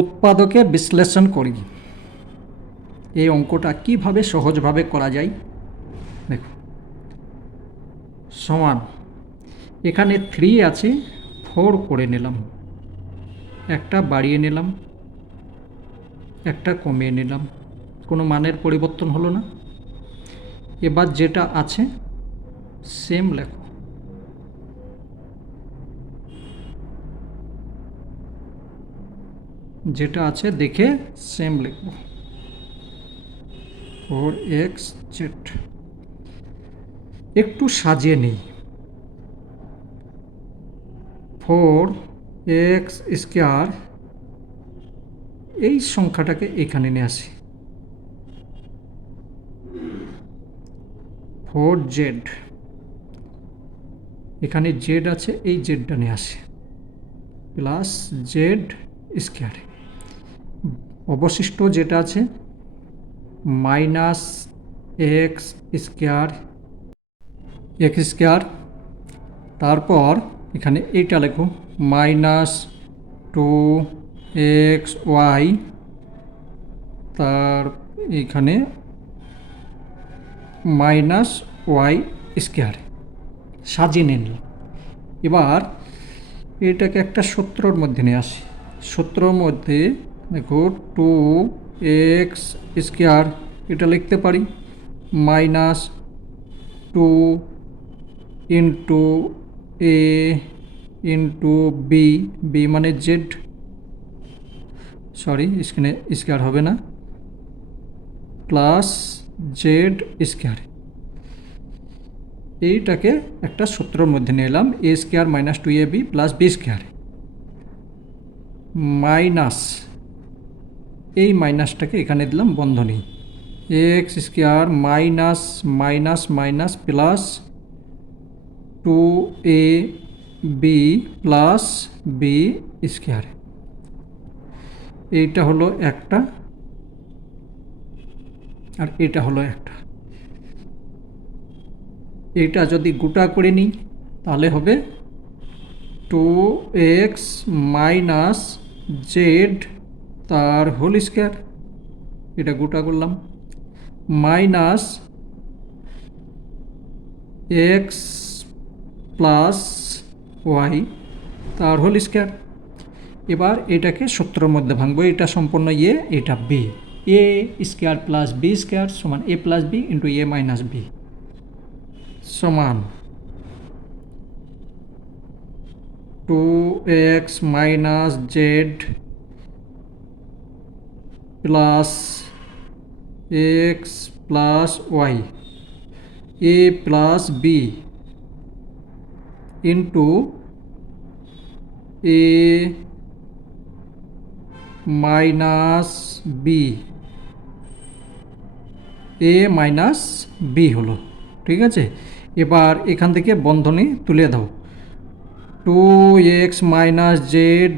উৎপাদকে বিশ্লেষণ করি। এই অঙ্কটা কিভাবে সহজভাবে করা যায় দেখো। সমান এখানে 3 আছে, 4 করে নিলাম, একটা বাড়িয়ে নিলাম, একটা কমিয়ে নিলাম, কোনো মানের পরিবর্তন হলো না। এবার যেটা আছে সেম লেখো। যেটা আছে দেখে সেম লিখব। 4xz একটু সাজিয়ে নিই। 4x স্কয়ার এই সংখ্যাটাকে এখানে নিয়ে আসি। 4z এখানে z আছে, এই জেডটা নিয়ে আসি, প্লাস জেড স্কয়ার। অবশিষ্ট যেটা আছে মাইনাস এক্স স্কয়ার, তারপর এখানে এইটা লেখো মাইনাস 2xy, তার এখানে মাইনাস ওয়াই স্কয়ার সাজিয়ে নিন। এবার এটাকে একটা সূত্রর মধ্যে নিয়ে আসি। সূত্রর মধ্যে দেখো 2x স্কয়ার এটা লিখতে পারি মাইনাস 2 ইন্টু এ ইন্টু বি, বি মানে জেড, সরি এখানে স্কয়ার হবে না, প্লাস জেড স্কয়ার। এইটাকে একটা সূত্রের মধ্যে নিয়ে এলাম, A square minus 2ab plus B square, minus এই মাইনাসটাকে এখানে দিলাম বন্ধনী, X square minus minus minus plus 2ab plus B square. এইটা হলো একটা, আর এটা হলো একটা। এটা যদি গোটা করে নিই তাহলে হবে 2x মাইনাস জেড তার হোল স্কয়ার, এটা গোটা করলাম, মাইনাস এক্স প্লাস ওয়াই তার হোল স্কয়ার। এবার এটাকে সূত্রের মধ্যে ভাঙবো, এটা সম্পূর্ণ এ, এটা B, A square plus B square সমান A plus B into A minus B সমান 2x minus Z plus X plus Y A plus B into A minus B, A minus B হলো। ঠিক আছে, এবার এখান থেকে বন্ধনী তুলে দাও, 2x minus Z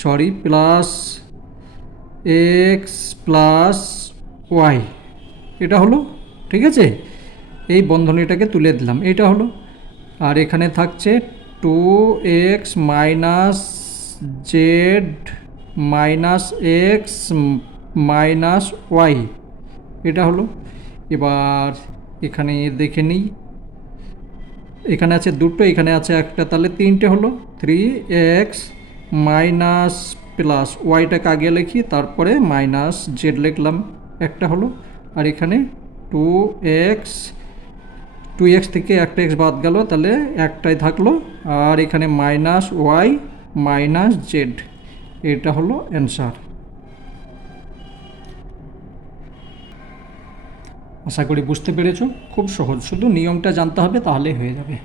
sorry plus X plus Y, এটা হলো। ঠিক আছে, এই বন্ধনীটাকে তুলে দিলাম, এটা হলো। আর এখানে থাকছে 2x minus Z minus X minus Y, এটা হলো। এবার এখানে দেখে নিই, এখানে আছে দুটো, এখানে আছে একটা, তাহলে তিনটে হলো। 3x মাইনাস প্লাস ওয়াইটাকে আগে লিখি, তারপরে মাইনাস জেড লিখলাম, একটা হলো। আর এখানে 2x থেকে একটা এক্স বাদ গেল, তাহলে একটাই থাকলো। আর এখানে মাইনাস ওয়াই মাইনাস জেড, এটা হলো অ্যান্সার। আশা করি বুঝতে পেরেছো, খুব সহজ, শুধু নিয়মটা জানতে হবে তাহলে হয়ে যাবে।